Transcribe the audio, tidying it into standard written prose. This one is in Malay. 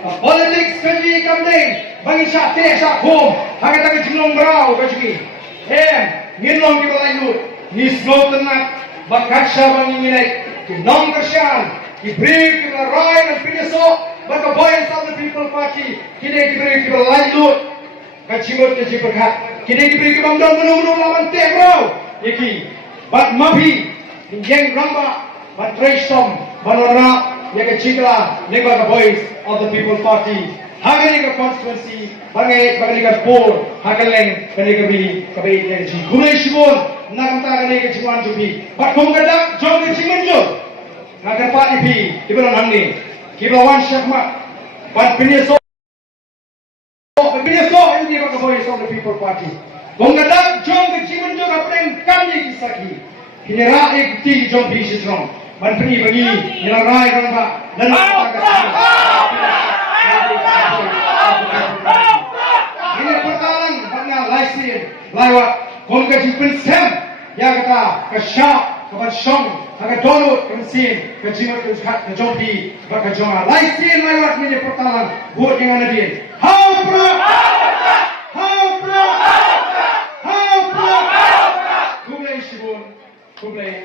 politics kaji kamding bagi syate syakum hagat hagat jinglong berau kaji nginlong di Melayu ni slow tenat bakasya bangi minai ki nong kersian ki beri ki rai dan pinyeso baka boy of the people party kini ki beri ki Melayu kaji mut kaji berkat kini ki beri ki bamdong menung lawan temro iki bat mabi jeng ramba bat trestom banora ya keciklah lembaga boys of the people party hagani ka constituency bangai bagani ka pur hagaleng kani ka bi kabai yang ji gulai shibon namta kani ka jiwan jupi bat kong kadak jong ka jimanjo ngagar pa ipi ibon hamni kiblawan syahmat bat pinyeso ini ka boys of the people party kong kadak jong ka jimanjo ka preng kami kisaki kinera ek ti jong bi strong man pri bagi nilarai kan pak dan ini pertalan bangnya laisin lewat kongkaji pensem ya kata ke syap ke bansong ke download ke mesin ke jimat ke jhat ke jompi ke joma laisin lewat ini pertalan buat yang ada dia haupra kumlai shibun kumlai